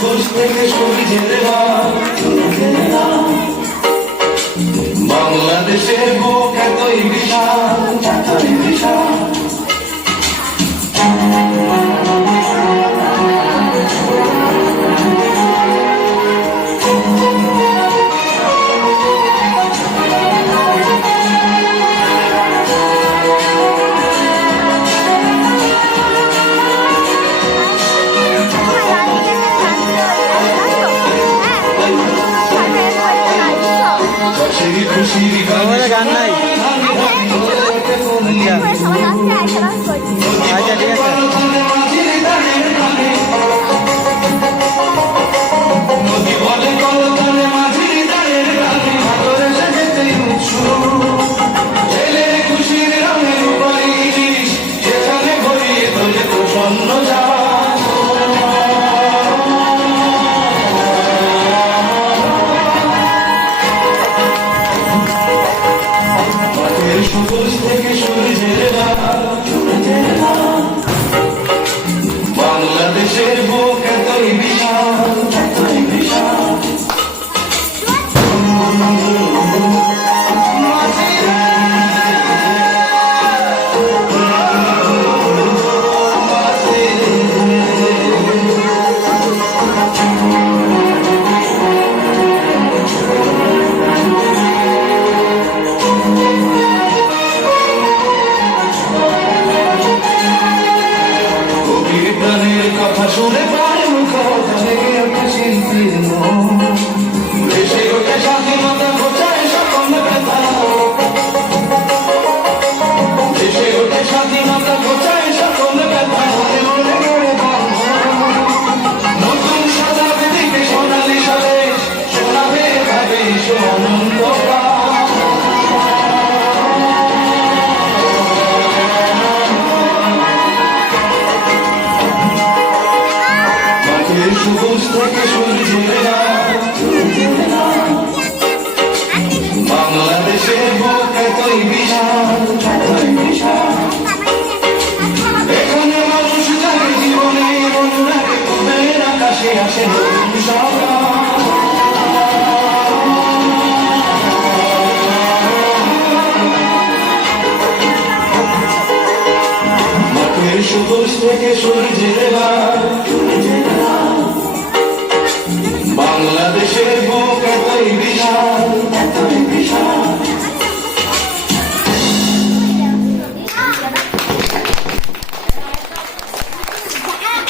সবুজ থেকে সবুজের বাংলাদেশের বুক এতই বিশাল, এতই বিশাল। গান নাই। আচ্ছা ঠিক আছে। সবুজ থেকে সূর্যের বাংলাদেশের বুক এতই বিশাল, এতই বিশাল। কথা শুনে পায় মুখ একটা শিল্পীর দেশে ওঠে স্বাধীনতা ঘোচায় সকল ব্যথা, দেশে ওঠে স্বাধীনতা ঘোচায় সকল ব্যথা। মনে মনে গড়ে নতুন সাজাবে দিকে সোনালি সালে শোনাবে ভাবে আনন্দ। সবুজ থেকে সূর্যের বাংলাদেশের বুক এতই বিশাল, এতই বিশাল। এখানে মানুষ যায় জীবনে অনুরাগে তোদের আকাশে আসে নতুন সকাল। মাঠের সবুজ থেকে সূর্যের বাংলাদেশের বুক এতই বিশাল, এতই বিশাল।